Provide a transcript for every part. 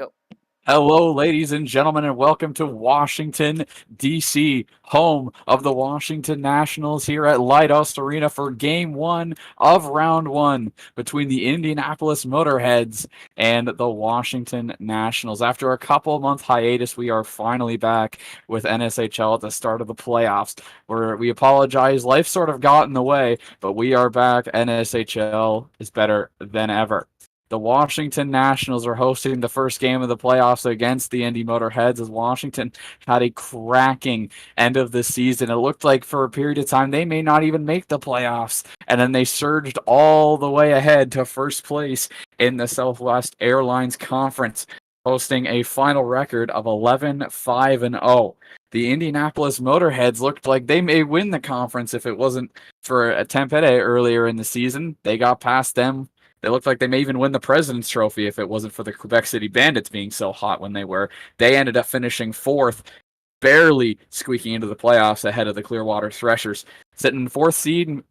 Go. Hello, ladies and gentlemen, and welcome to Washington, D.C., home of the Washington Nationals here at Lighthouse Arena for Game 1 of Round 1 between the Indianapolis Motorheads and the Washington Nationals. After a couple-month hiatus, we are finally back with NSHL at the start of the playoffs, where we apologize. Life sort of got in the way, but we are back. NSHL is better than ever. The Washington Nationals are hosting the first game of the playoffs against the Indy Motorheads as Washington had a cracking end of the season. It looked like for a period of time they may not even make the playoffs, and then they surged all the way ahead to first place in the Southwest Airlines Conference, posting a final record of 11-5-0. The Indianapolis Motorheads looked like they may win the conference if it wasn't for a Tempete earlier in the season. They got past them. They looked like they may even win the President's Trophy if it wasn't for the Quebec City Bandits being so hot when they were. They ended up finishing fourth, barely squeaking into the playoffs ahead of the Clearwater Threshers. Sitting in fourth seed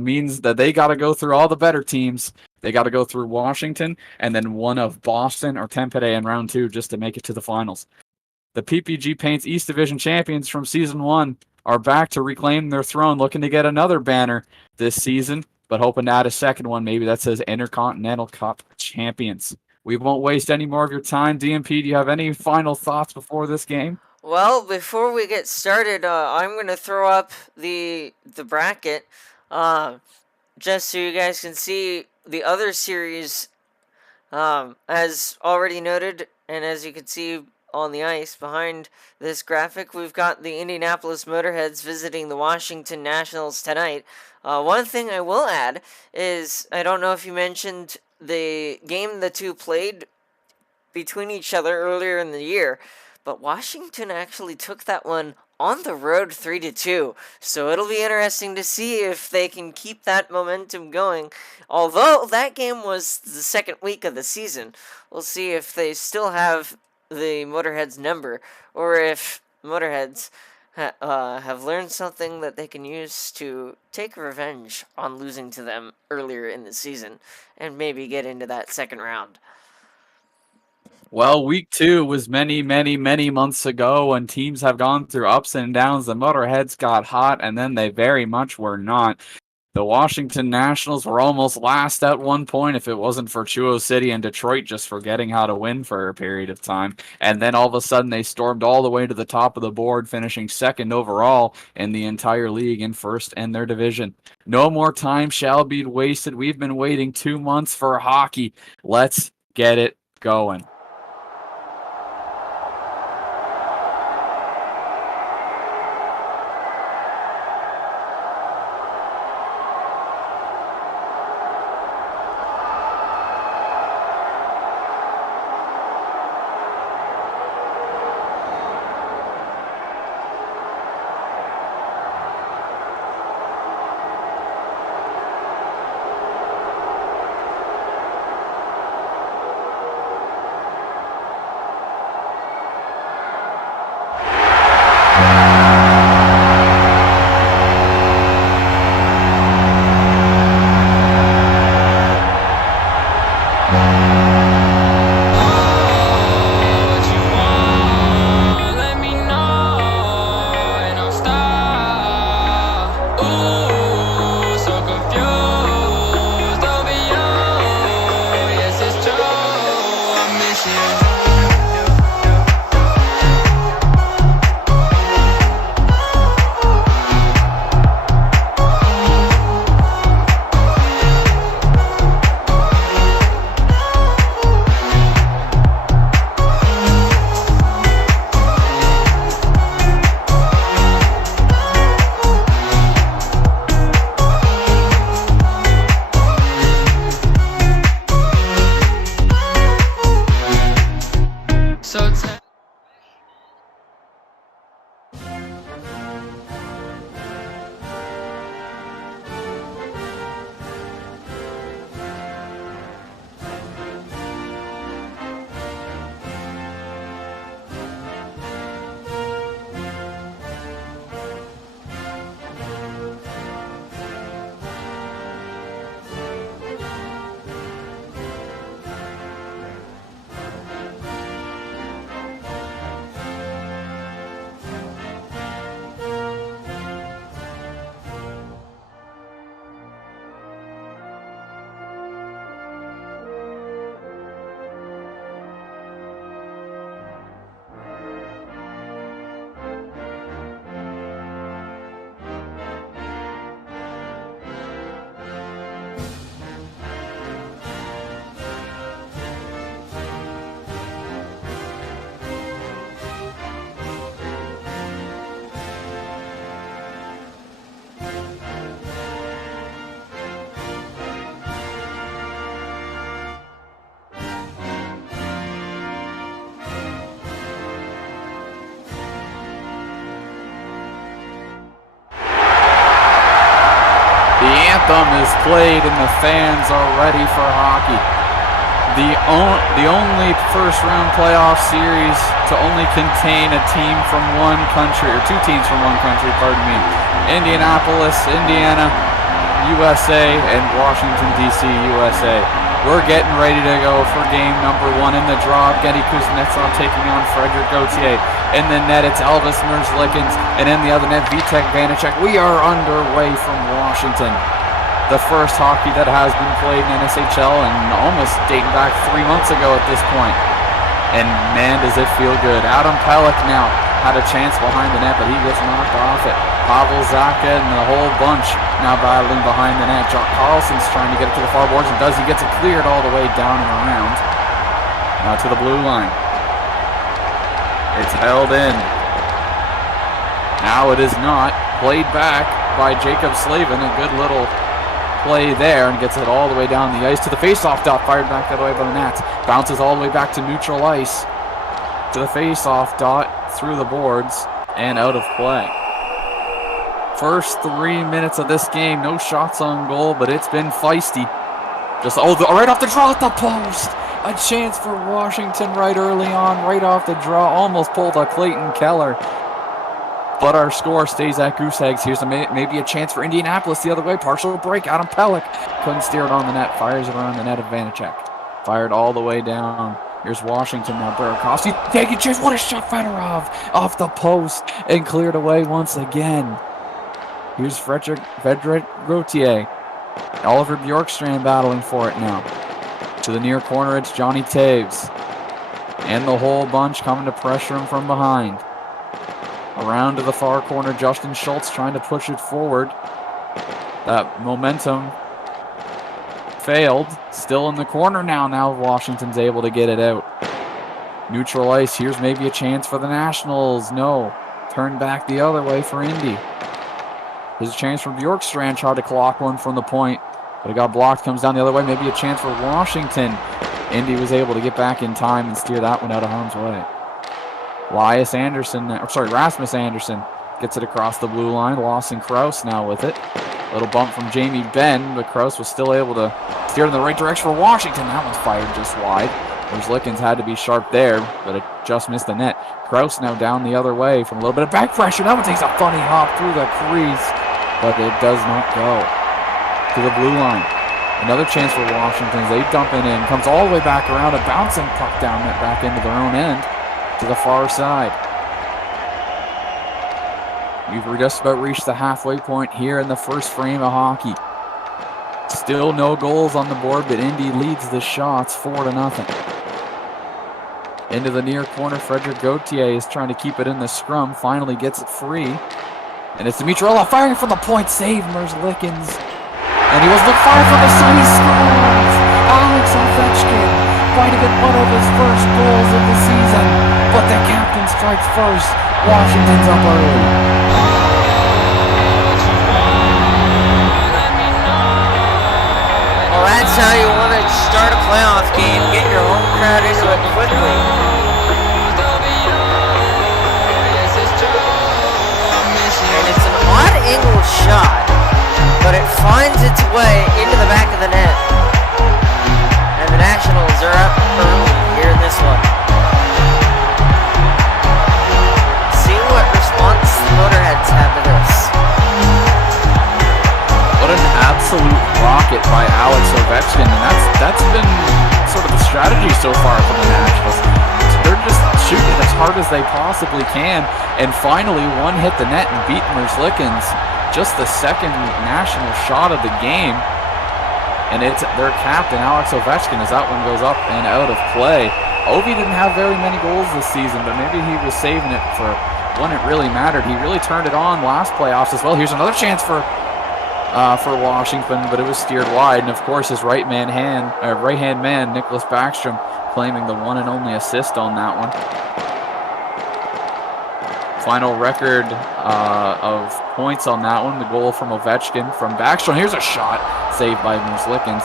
means that they got to go through all the better teams. They got to go through Washington and then one of Boston or Tempete in round 2 just to make it to the finals. The PPG Paints East Division champions from Season 1 are back to reclaim their throne, looking to get another banner this season, but hoping to add a second one, maybe that says Intercontinental Cup Champions. We won't waste any more of your time. DMP, do you have any final thoughts before this game? Well, before we get started, I'm gonna throw up the bracket, uh, just so you guys can see the other series. As already noted, and as you can see on the ice behind this graphic, we've got the Indianapolis Motorheads visiting the Washington Nationals tonight. One thing I will add is, I don't know if you mentioned the game the two played between each other earlier in the year, but Washington actually took that one on the road 3-2. So it'll be interesting to see if they can keep that momentum going. Although that game was the second week of the season, we'll see if they still have the Motorheads number, or if Motorheads have learned something that they can use to take revenge on losing to them earlier in the season and maybe get into that second round. Well, week 2 was many, many, many months ago when teams have gone through ups and downs. The Motorheads got hot, and then they very much were not. The Washington Nationals were almost last at one point if it wasn't for Chuo City and Detroit just forgetting how to win for a period of time. And then all of a sudden they stormed all the way to the top of the board, finishing second overall in the entire league and first in their division. No more time shall be wasted. We've been waiting 2 months for hockey. Let's get it going. anthem is played and the fans are ready for hockey. The only first round playoff series to only contain a team from one country, or two teams from one country, pardon me. Indianapolis, Indiana, USA, and Washington, D.C., USA. We're getting ready to go for game number 1 in the draw. Evgeny Kuznetsov taking on Frederick Gauthier. In the net, it's Elvis Merzlikins, and in the other net, Vitek Vanacek. We are underway from Washington. The first hockey that has been played in NSHL, and almost dating back 3 months ago at this point. And man, does it feel good. Adam Pelech now had a chance behind the net, but he gets knocked off it. Pavel Zacha and the whole bunch now battling behind the net. Jock Carlson's trying to get it to the far boards, and he gets it cleared all the way down and around. Now to the blue line. It's held in. Now it is not. Played back by Jacob Slavin. A good little play there, and gets it all the way down the ice to the face-off dot. Fired back that way by the Nats. Bounces all the way back to neutral ice. To the face-off dot. Through the boards. And out of play. First 3 minutes of this game, no shots on goal, but it's been feisty. Right off the draw at the post. A chance for Washington right early on, right off the draw. Almost pulled a Clayton Keller. But our score stays at goose eggs. Here's maybe a chance for Indianapolis the other way. Partial break. Adam Pelech couldn't steer it on the net. Fires it around the net of Vanacek. Fired all the way down. Here's Washington now. Burakovsky taking a chance. What a shot, Fedorov off the post and cleared away once again. Here's Frederick Gauthier. Oliver Bjorkstrand battling for it now. To the near corner, it's Johnny Taves. And the whole bunch coming to pressure him from behind. Around to the far corner, Justin Schultz trying to push it forward. That momentum failed. Still in the corner now. Now Washington's able to get it out. Neutral ice. Here's maybe a chance for the Nationals. No. Turned back the other way for Indy. There's a chance for Bjorkstrand. Tried to clock one from the point, but it got blocked. Comes down the other way. Maybe a chance for Washington. Indy was able to get back in time and steer that one out of harm's way. Rasmus Anderson gets it across the blue line. Lawson Krause now with it. Little bump from Jamie Benn, but Krause was still able to steer in the right direction for Washington. That one's fired just wide. Lickens had to be sharp there, but it just missed the net. Krause now down the other way from a little bit of back pressure. That one takes a funny hop through the crease, but it does not go. To the blue line. Another chance for Washington as they dump it in. Comes all the way back around, a bouncing puck down net back into their own end to the far side. We've just about reached the halfway point here in the first frame of hockey. Still no goals on the board, but Indy leads the shots 4-0. Into the near corner, Frederick Gauthier is trying to keep it in the scrum. Finally gets it free. And it's Dimitrov firing from the point. Save Merzlikins. And he was looking far from the side. He scores! Alex Ovechkin might have been one of his first goals of the season. But the captain strikes first. Washington's up early. Well, that's how you want to start a playoff game. Get your home crowd into it quickly. And it's an odd angle shot, but it finds its way into the back of the net. And the Nationals are up early here in this one. See what response the Motorheads have to this. What an absolute rocket by Alex Ovechkin, and that's been sort of the strategy so far from the Nationals. They're just shooting as hard as they possibly can, and finally one hit the net and beat Merzlikins. Just the second National shot of the game, and it's their captain Alex Ovechkin as that one goes up and out of play. Ovi didn't have very many goals this season, but maybe he was saving it for when it really mattered. He really turned it on last playoffs as well. Here's another chance for Washington, but it was steered wide, and of course his right-hand man, Nicholas Backstrom, claiming the one and only assist on that one. Final record of points on that one, the goal from Ovechkin from Backstrom. Here's a shot saved by Merzlikins.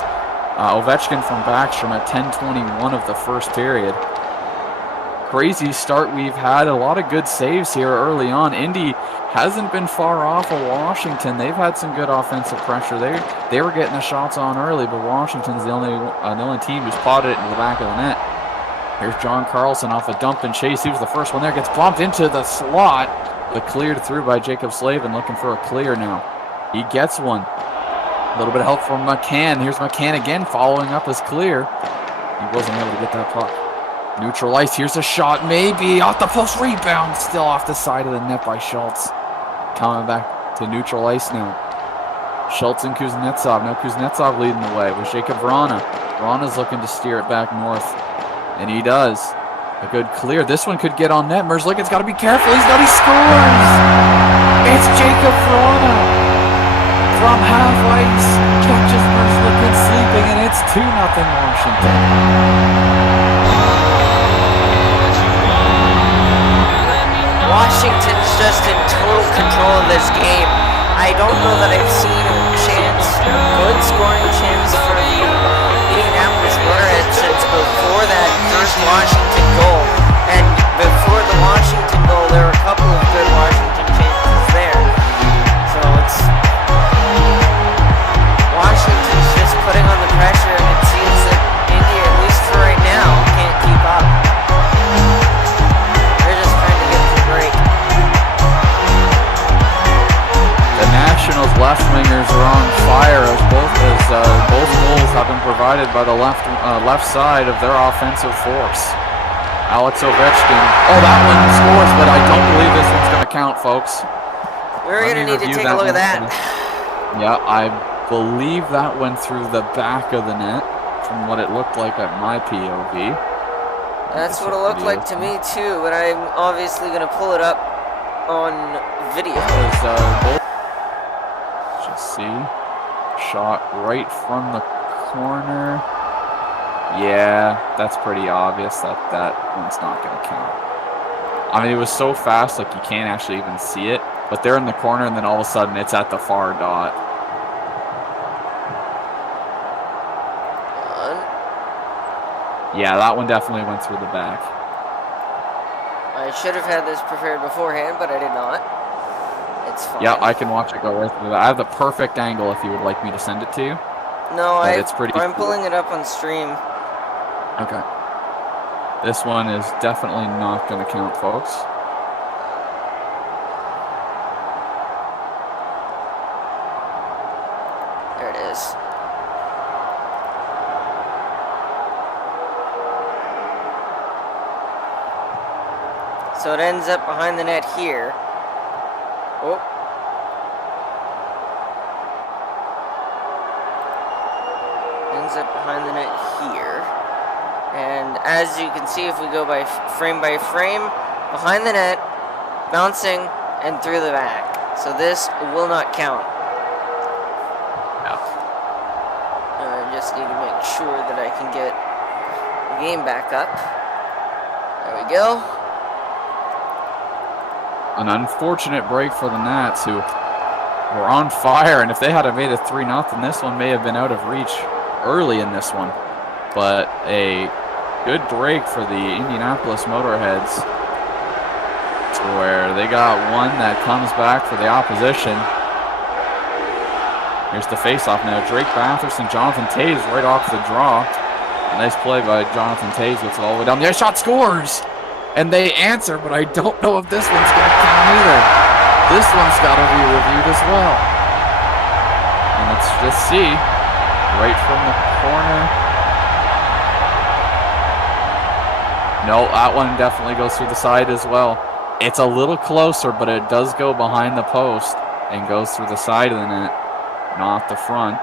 Ovechkin from Backstrom at 10:21 of the first period. crazy start we've had. A lot of good saves here early on. Indy hasn't been far off of Washington. They've had some good offensive pressure. They were getting the shots on early, but Washington's the only team who's potted it into the back of the net. Here's John Carlson off a dump and chase. He was the first one there. Gets bumped into the slot, but cleared through by Jacob Slavin, looking for a clear now. He gets one. A little bit of help from McCann. Here's McCann again, following up his clear. He wasn't able to get that puck. Neutral ice. Here's a shot. Maybe off the post. Rebound. Still off the side of the net by Schultz. Coming back to neutral ice now. Schultz and Kuznetsov. Now Kuznetsov leading the way with Jacob Vrana. Vrana's looking to steer it back north. And he does. A good clear. This one could get on net. Merzlik's got to be careful. He scores! It's Jacob Vrana from half ice. Catches Merzlik sleeping, and it's 2-0 Washington. Washington's just in total control of this game. I don't know that I've seen a good scoring chance for the Indianapolis Motorheads since before that first Washington goal. And before the Washington goal, there were a couple of good Washington chances there. So it's Washington's just putting on the pressure, and it seems that Indy, at least for right now, can't keep up. They're just trying to get the break. The Nationals left wingers are on fire as both goals have been provided by the left side of their offensive force. Alex Ovechkin. Oh, that one scores, but I don't believe this one's going to count, folks. We're going to need to take a look at that. Yeah, I believe that went through the back of the net from what it looked like at my POV. That's what it looked like to me too, but I'm obviously going to pull it up on video. Just see. Shot right from the corner. Yeah, that's pretty obvious that one's not going to count. I mean, it was so fast, like you can't actually even see it. But they're in the corner, and then all of a sudden it's at the far dot. Yeah, that one definitely went through the back. I should have had this prepared beforehand, but I did not. It's fine. Yeah, I can watch it go right through that. I have the perfect angle if you would like me to send it to you. No, I'm cool. pulling it up on stream. Okay. This one is definitely not going to count, folks. There it is. So it ends up behind the net here. Oh. Ends up behind the net here. And as you can see, if we go by frame, behind the net, bouncing, and through the back. So this will not count. No. I just need to make sure that I can get the game back up. There we go. An unfortunate break for the Nats, who were on fire, and if they had made it 3-0, this one may have been out of reach early in this one. But a good break for the Indianapolis Motorheads, to where they got one that comes back for the opposition. Here's the faceoff now. Drake Batherson, Jonathan Toews right off the draw. A nice play by Jonathan Toews, gets it all the way down. The shot scores! And they answer, but I don't know if this one's going to count either. This one's got to be reviewed as well. And let's just see. Right from the corner. No, that one definitely goes through the side as well. It's a little closer, but it does go behind the post and goes through the side of the net, not the front.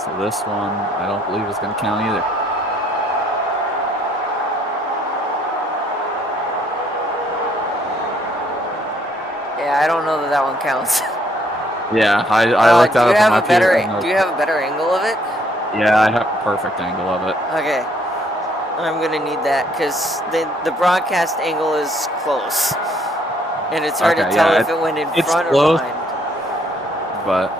So this one, I don't believe is going to count either. Yeah, I don't know that one counts. Yeah, I looked that up on my POV. Do you have a better angle of it? Yeah, I have a perfect angle of it. Okay. I'm going to need that because the broadcast angle is close. And it's hard to tell if it went in front or behind. But,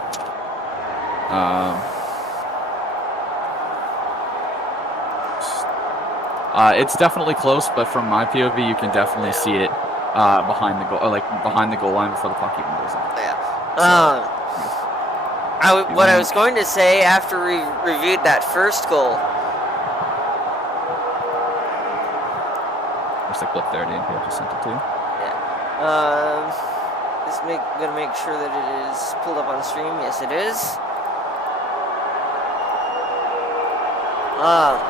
It's definitely close, but from my POV, you can definitely see it behind the goal, behind the goal line before the puck even goes in. Yeah. What I was going to say after we reviewed that first goal. There's the clip there, Dan. I just sent it to you. Yeah. Just gonna make sure that it is pulled up on stream. Yes, it is.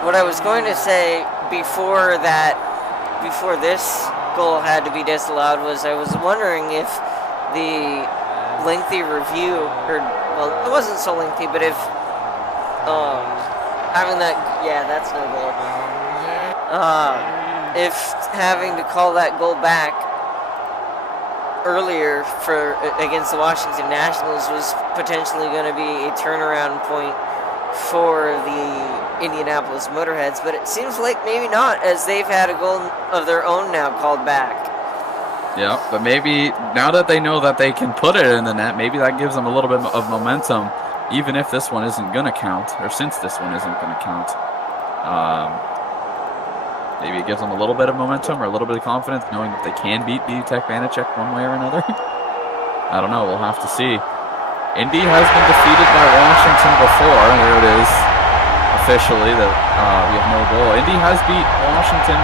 What I was going to say before this goal had to be disallowed was I was wondering if the lengthy review, well, it wasn't so lengthy, but if having that, that's no goal. If having to call that goal back earlier against the Washington Nationals was potentially going to be a turnaround point for the Indianapolis Motorheads, but it seems like maybe not, as they've had a goal of their own now called back. Yeah, but maybe now that they know that they can put it in the net, maybe that gives them a little bit of momentum, even if this one isn't going to count, or since this one isn't going to count. Maybe it gives them a little bit of momentum or a little bit of confidence, knowing that they can beat Vitek Vanacek one way or another. I don't know. We'll have to see. Indy has been defeated by Washington before. There it is. Officially, that we have no goal. Indy has beat Washington.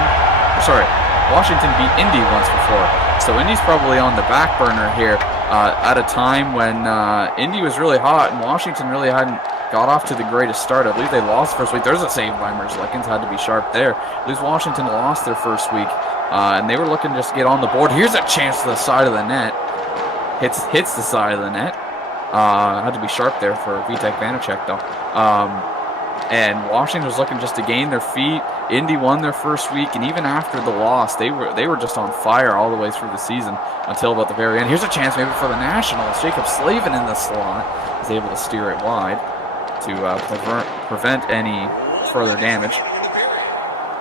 Sorry, Washington beat Indy once before. So Indy's probably on the back burner here at a time when Indy was really hot and Washington really hadn't got off to the greatest start. I believe they lost first week. There's a save by Merzlikins. Had to be sharp there. I believe Washington lost their first week, and they were looking just to get on the board. Here's a chance to the side of the net. Hits the side of the net. Had to be sharp there for Vitek Vanacek, though. And Washington was looking just to gain their feet. Indy won their first week, and even after the loss, they were just on fire all the way through the season until about the very end. Here's a chance maybe for the Nationals. Jacob Slavin in the slot is able to steer it wide to prevent any further damage.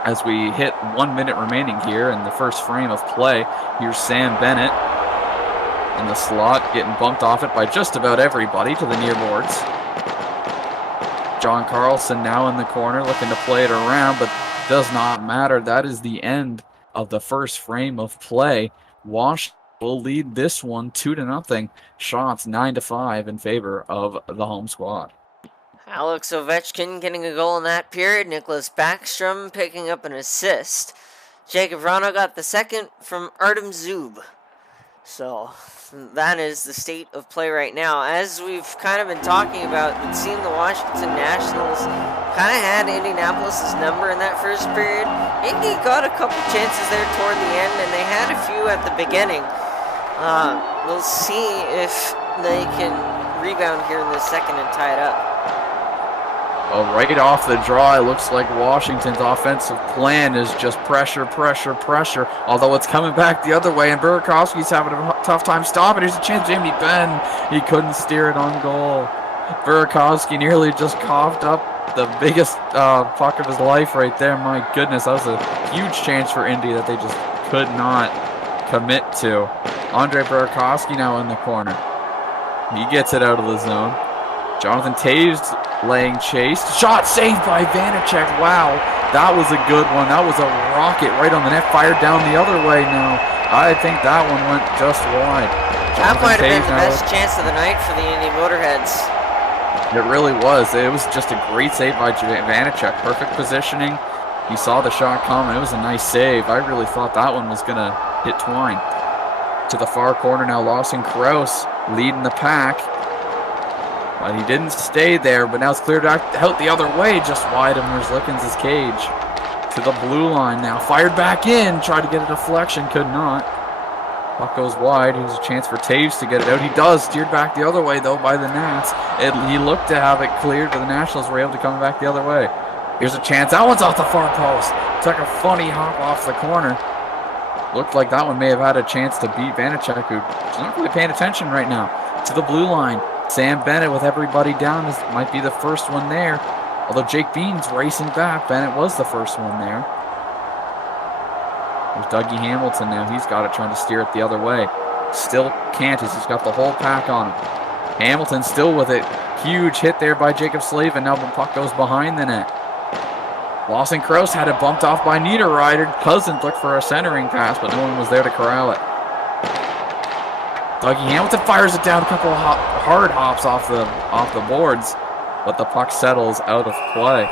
As we hit 1 minute remaining here in the first frame of play, here's Sam Bennett in the slot, getting bumped off it by just about everybody to the near boards. John Carlson now in the corner looking to play it around, but does not matter. That is the end of the first frame of play. Washington will lead this one 2-0. Shots 9-5 in favor of the home squad. Alex Ovechkin getting a goal in that period. Nicholas Backstrom picking up an assist. Jacob Vrana got the second from Artem Zub. So that is the state of play right now. As we've kind of been talking about, it seemed the Washington Nationals kind of had Indianapolis' number in that first period. Indy got a couple chances there toward the end, and they had a few at the beginning. We'll see if they can rebound here in the second and tie it up. Well, right off the draw, it looks like Washington's offensive plan is just pressure, pressure, pressure. Although it's coming back the other way, and Burakovsky's having a tough time stopping. Here's a chance, Jamie Benn. He couldn't steer it on goal. Burakovsky nearly just coughed up the biggest puck of his life right there. My goodness, that was a huge chance for Indy that they just could not commit to. Andre Burakovsky now in the corner. He gets it out of the zone. Jonathan Taves laying chase. Shot saved by Vanacek. Wow, that was a good one. That was a rocket right on the net. Fired down the other way now. I think that one went just wide. That might have been the best chance of the night for the Indy Motorheads. It really was. It was just a great save by Vanacek. Perfect positioning. He saw the shot coming. It was a nice save. I really thought that one was going to hit Twine. To the far corner now, Lawson Krause leading the pack. But he didn't stay there, but now it's cleared out the other way, just wide of Merzlikins' cage. To the blue line now, fired back in, tried to get a deflection, could not. Puck goes wide, here's a chance for Taves to get it out. He does, steered back the other way though by the Nats. He looked to have it cleared, but the Nationals were able to come back the other way. Here's a chance, that one's off the far post. Took a funny hop off the corner. Looked like that one may have had a chance to beat Vanacek, who's not really paying attention right now. To the blue line. Sam Bennett with everybody down might be the first one there. Although Jake Bean's racing back, Bennett was the first one there. There's Dougie Hamilton now. He's got it, trying to steer it the other way. Still can't, as he's got the whole pack on him. Hamilton still with it. Huge hit there by Jacob Slavin. Now the puck goes behind the net. Lawson Crouse had it bumped off by Niederreiter. Cousins looked for a centering pass, but no one was there to corral it. Dougie Hamilton fires it down, a couple of hard hops off the boards, but the puck settles out of play.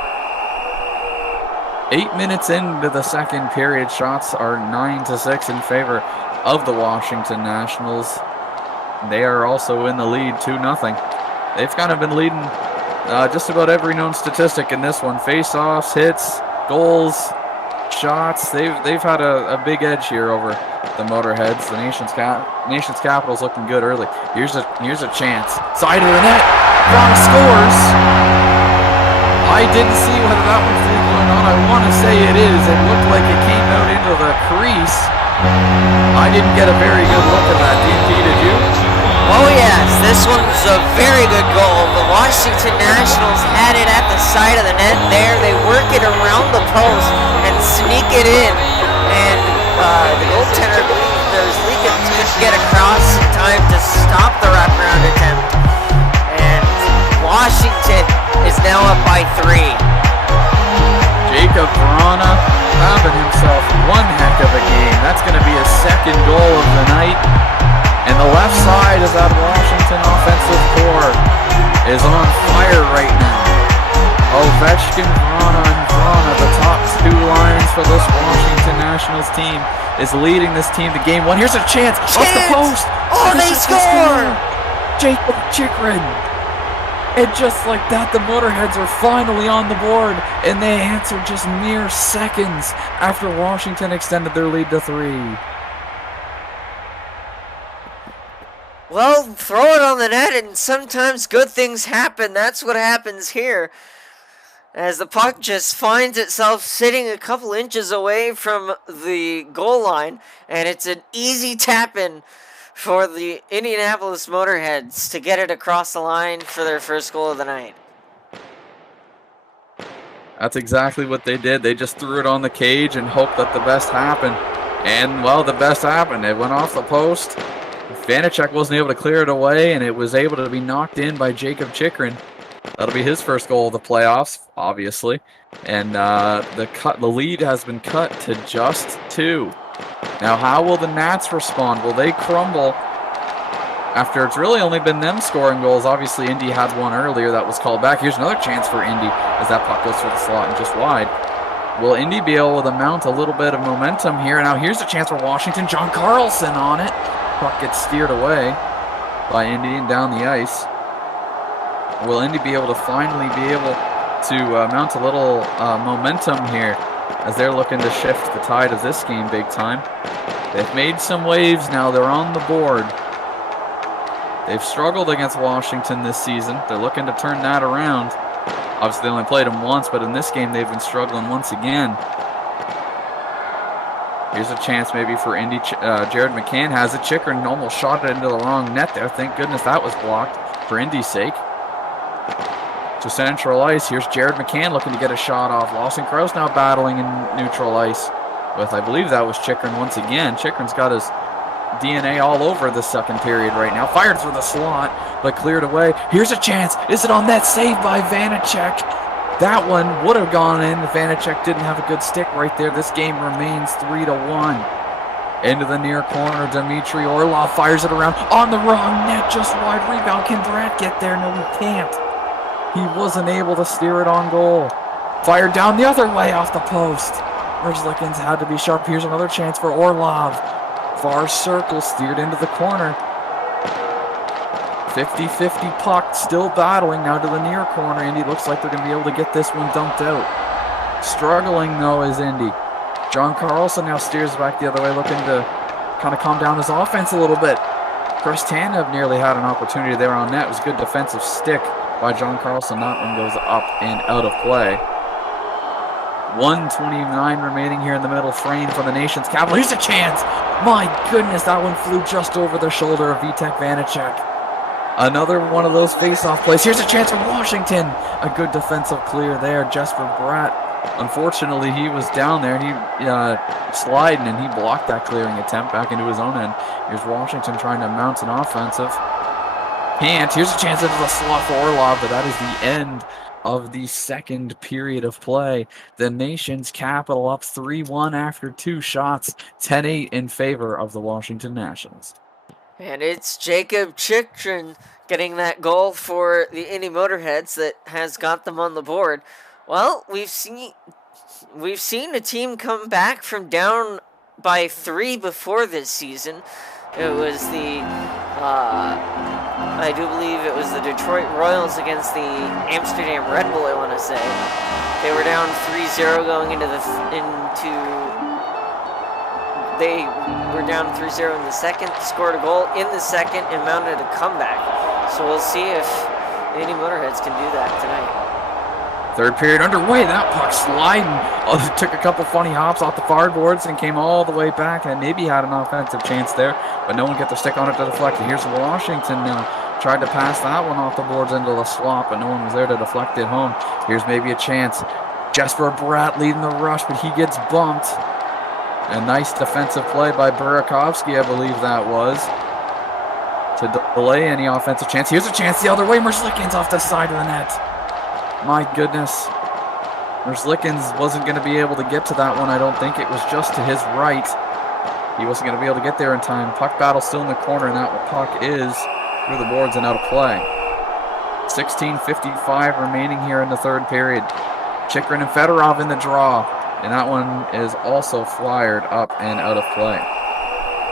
8 minutes into the second period, shots are 9-6 in favor of the Washington Nationals. They are also in the lead 2-0. They've kind of been leading just about every known statistic in this one. Face-offs, hits, goals, shots. They've had a big edge here over the Motorheads. The nation's capital's looking good early. Here's a chance. Side of the net. Brown scores. I didn't see whether that one flew or not. I want to say it is. It looked like it came out into the crease. I didn't get a very good look at that. DP, did you? Oh yes, this one's a very good goal. The Washington Nationals had it at the side of the net there. They work it around the post and sneak it in. And the goaltender, Zlika, couldn't get across in time to stop the wraparound attempt. And Washington is now up by 3. Jacob Verana having himself one heck of a game. That's going to be his second goal of the night. And the left side of that Washington offensive core is on fire right now. Ovechkin, Verana, and Verana, the top two lines for this Washington Nationals team, is leading this team to game 1. Here's a chance off the post. Oh, they score! Jacob Chychrun. And just like that, the Motorheads are finally on the board, and they answered just mere seconds after Washington extended their lead to 3. Well, throw it on the net, and sometimes good things happen. That's what happens here. As the puck just finds itself sitting a couple inches away from the goal line, and it's an easy tap-in for the Indianapolis Motorheads to get it across the line for their first goal of the night. That's exactly what they did. They just threw it on the cage and hoped that the best happened. And, well, the best happened. It went off the post. Vanacek wasn't able to clear it away, and it was able to be knocked in by Jacob Chychrun. That'll be his first goal of the playoffs, obviously. And the lead has been cut to just 2. Now, how will the Nats respond? Will they crumble after it's really only been them scoring goals? Obviously, Indy had one earlier that was called back. Here's another chance for Indy as that puck goes through the slot and just wide. Will Indy be able to mount a little bit of momentum here? Now, here's a chance for Washington. John Carlson on it. Puck gets steered away by Indy and down the ice. Will Indy be able to finally be able to mount a little momentum here as they're looking to shift the tide of this game big time? They've made some waves now. They're on the board. They've struggled against Washington this season. They're looking to turn that around. Obviously, they only played them once, but in this game, they've been struggling once again. Here's a chance maybe for Indy. Jared McCann has it. Chychrun almost shot it into the wrong net there. Thank goodness that was blocked for Indy's sake. To central ice. Here's Jared McCann looking to get a shot off. Lawson Crouse now battling in neutral ice with, I believe that was Chychrun once again. Chychrun's got his DNA all over the second period right now. Fired through the slot, but cleared away. Here's a chance. Is it on net? Saved by Vanacek. That one would have gone in if Vanacek didn't have a good stick right there. This game remains 3-1. Into the near corner, Dmitry Orlov fires it around on the wrong net, just wide rebound. Can Brett get there? No, he can't. He wasn't able to steer it on goal. Fired down the other way off the post. Merzlikins had to be sharp. Here's another chance for Orlov. Far circle, steered into the corner. 50-50 puck, still battling now to the near corner. Indy looks like they're going to be able to get this one dumped out. Struggling, though, is Indy. John Carlson now steers back the other way, looking to kind of calm down his offense a little bit. Chris Tanev nearly had an opportunity there on net. It was a good defensive stick by John Carlson. That one goes up and out of play. 1:29 remaining here in the middle frame for the nation's capital. Here's a chance. My goodness, that one flew just over the shoulder of Vitek Vanacek. Another one of those face-off plays. Here's a chance for Washington. A good defensive clear there. Jesper Bratt, unfortunately, he was down there. He sliding, and he blocked that clearing attempt back into his own end. Here's Washington trying to mount an offensive. Can't. Here's a chance into the slot for Orlov, but that is the end of the second period of play. The nation's capital up 3-1 after 2 shots, 10-8 in favor of the Washington Nationals. And it's Jacob Chikrin getting that goal for the Indy Motorheads that has got them on the board. Well, we've seen a team come back from down by 3 before this season. It was I do believe it was the Detroit Royals against the Amsterdam Red Bull, I want to say. They were down 3-0 going into they were down 3-0 in the second, scored a goal in the second, and mounted a comeback. So we'll see if the Indy Motorheads can do that tonight. Third period underway. That puck sliding. Took a couple funny hops off the far boards and came all the way back and maybe had an offensive chance there, but no one get their stick on it to deflect it. Here's Washington now. Tried to pass that one off the boards into the slot, but no one was there to deflect it home. Here's maybe a chance. Jesper Bratt leading the rush, but he gets bumped. A nice defensive play by Burakovsky, I believe that was, to delay any offensive chance. Here's a chance the other way. Merzlikins off the side of the net. My goodness. Merzlikins wasn't going to be able to get to that one. I don't think. It was just to his right. He wasn't going to be able to get there in time. Puck battle still in the corner, and that puck is through the boards and out of play. 16:55 remaining here in the third period. Chikrin and Fedorov in the draw, and that one is also fired up and out of play.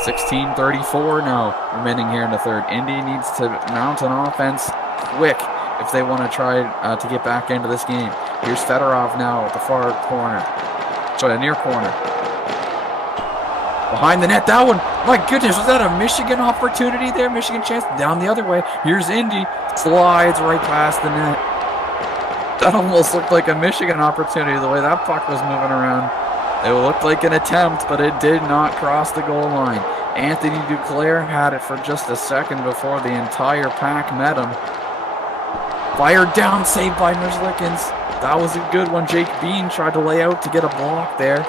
16:34 now remaining here in the third. Indy needs to mount an offense quick if they want to try to get back into this game. Here's Fedorov now at the far corner. Sorry, the near corner. Behind the net, that one. My goodness, was that a Michigan opportunity there? Michigan chance down the other way. Here's Indy. Slides right past the net. That almost looked like a Michigan opportunity the way that puck was moving around. It looked like an attempt, but it did not cross the goal line. Anthony Duclair had it for just a second before the entire pack met him. Fired down, saved by Merzlikins. That was a good one. Jake Bean tried to lay out to get a block there.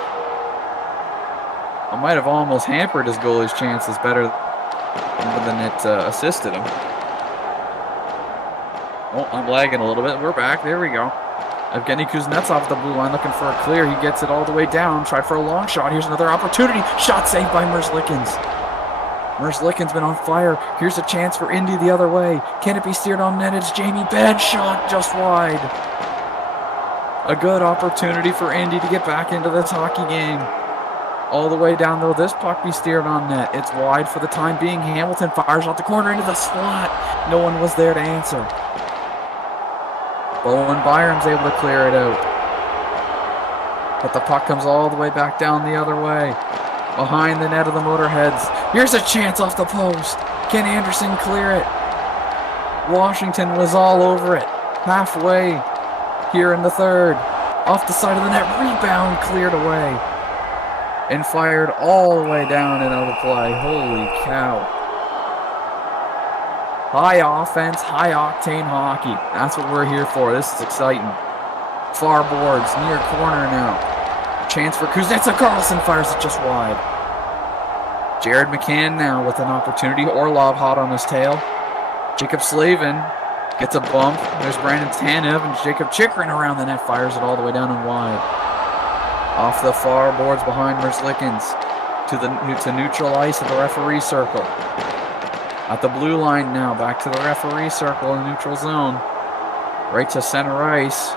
I might have almost hampered his goalie's chances better than it assisted him. Oh, I'm lagging a little bit. We're back. There we go. Evgeny Kuznetsov the blue line looking for a clear. He gets it all the way down. Tried for a long shot. Here's another opportunity. Shot saved by Merzlikins. Merzlikins been on fire. Here's a chance for Indy the other way. Can it be steered on net? It's Jamie Benn. Shot just wide. A good opportunity for Indy to get back into this hockey game. All the way down, though. This puck be steered on net. It's wide for the time being. Hamilton fires out the corner into the slot. No one was there to answer. Bowen Byram's able to clear it out. But the puck comes all the way back down the other way. Behind the net of the Motorheads. Here's a chance off the post. Can Anderson clear it? Washington was all over it. Halfway here in the third. Off the side of the net. Rebound cleared away. And fired all the way down and out of play. Holy cow. High offense, high octane hockey. That's what we're here for. This is exciting. Far boards, near corner now. Chance for Kuznetsov. Carlson fires it just wide. Jared McCann now with an opportunity. Orlov hot on his tail. Jacob Slavin gets a bump. There's Brandon Tanev and Jacob Chikrin around the net. Fires it all the way down and wide. Off the far boards behind Merzlikins to neutral ice at the referee circle. At the blue line now, back to the referee circle in neutral zone. Right to center ice.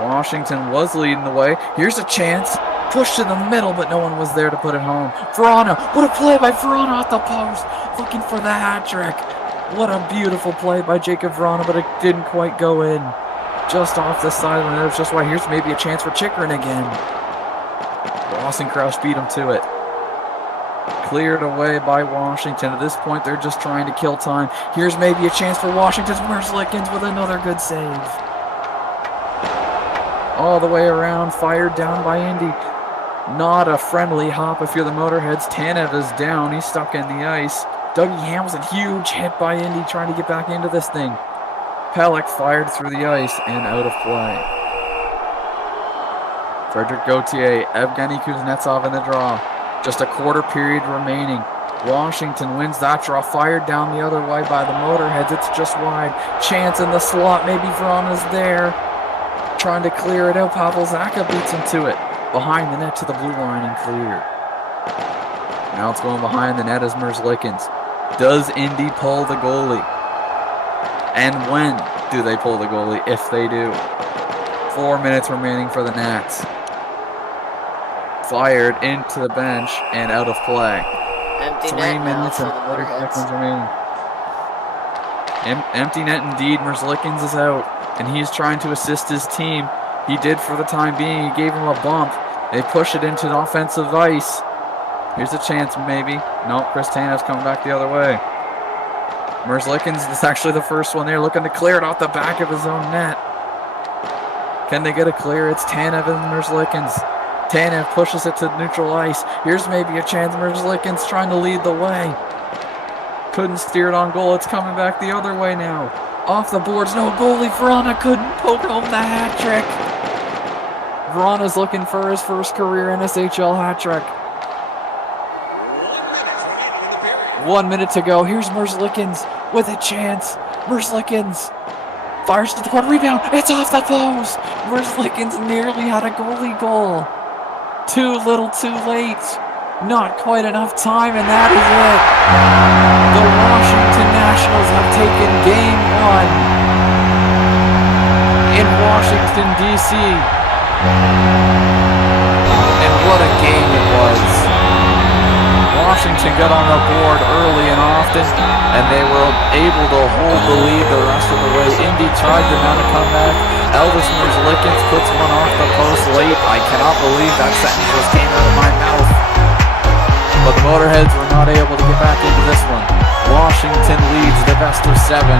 Washington was leading the way. Here's a chance. Pushed to the middle, but no one was there to put it home. Verona, what a play by Verona off the post. Looking for the hat trick. What a beautiful play by Jacob Verona, but it didn't quite go in. Just off the side of the net. It's just why here's maybe a chance for Chikrin again. Rosenkrauss beat him to it. Cleared away by Washington. At this point, they're just trying to kill time. Here's maybe a chance for Washington's Merzlikins with another good save. All the way around, fired down by Indy. Not a friendly hop if you're the Motorheads. Tanev is down. He's stuck in the ice. Dougie Hamilton, huge hit by Indy trying to get back into this thing. Pelech fired through the ice and out of play. Frederick Gauthier, Evgeny Kuznetsov in the draw. Just a quarter period remaining. Washington wins that draw. Fired down the other way by the Motorheads. It's just wide. Chance in the slot. Maybe Verana's there. Trying to clear it out. Pavel Zacha beats him to it. Behind the net to the blue line and cleared. Now it's going behind the net as Merzlikins. Does Indy pull the goalie? And when do they pull the goalie? If they do. 4 minutes remaining for the Nats. Fired into the bench and out of play. Empty 3 net now minutes for and the 40 Motorheads. seconds remaining. Empty net indeed. Merzlikins is out, and he's trying to assist his team. He did for the time being. He gave him a bump. They push it into the offensive ice. Here's a chance, maybe. Nope, Chris Tanev's coming back the other way. Merzlikins is actually the first one there, looking to clear it off the back of his own net. Can they get a clear? It's Tanev and Merzlikins. Tanev pushes it to neutral ice. Here's maybe a chance. Merzlikins trying to lead the way. Couldn't steer it on goal. It's coming back the other way now. Off the boards. No goalie. Verana couldn't poke home the hat trick. Verana's looking for his first career NSHL hat trick. 1 minute to go. Here's Merzlikins with a chance. Merzlikins fires to the corner. Rebound. It's off the post. Merzlikins nearly had a goalie goal. Too little, too late. Not quite enough time, and that is it. The Washington Nationals have taken Game 1 in Washington, D.C. And what a game it was. Washington got on the board early and often, and they were able to hold the lead the rest of the way. Indy tried to mount a comeback. Elvis Merzlikins puts one off the post late. I cannot believe that sentence just came out of my mouth. But the Motorheads were not able to get back into this one. Washington leads the best of 7, 1-0.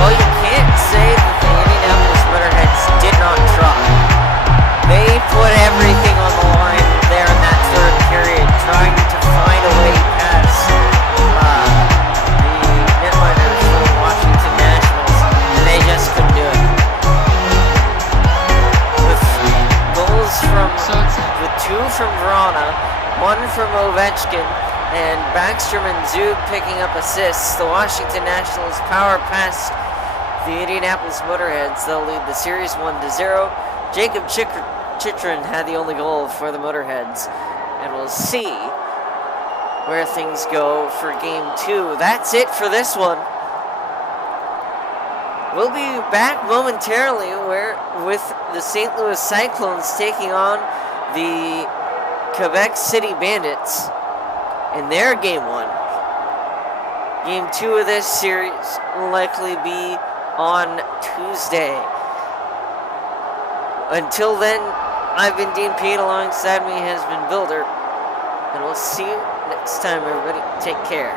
Well, you can't say that the Indianapolis Motorheads did not try. They put everything on the line there in that third period, trying to find a way past the netliners for the Washington Nationals, and they just couldn't do it. With goals with 2 from Verana, 1 from Ovechkin, and Backstrom and Zug picking up assists, the Washington Nationals power past the Indianapolis Motorheads. They'll lead the series 1-0. Jacob Chitrin had the only goal for the Motorheads, and we'll see where things go for Game 2. That's it for this one. We'll be back momentarily with the St. Louis Cyclones taking on the Quebec City Bandits in their Game 1. Game 2 of this series will likely be on Tuesday. Until then, I've been Dean Pete. Alongside me has been Builder. And we'll see you next time, everybody. Take care.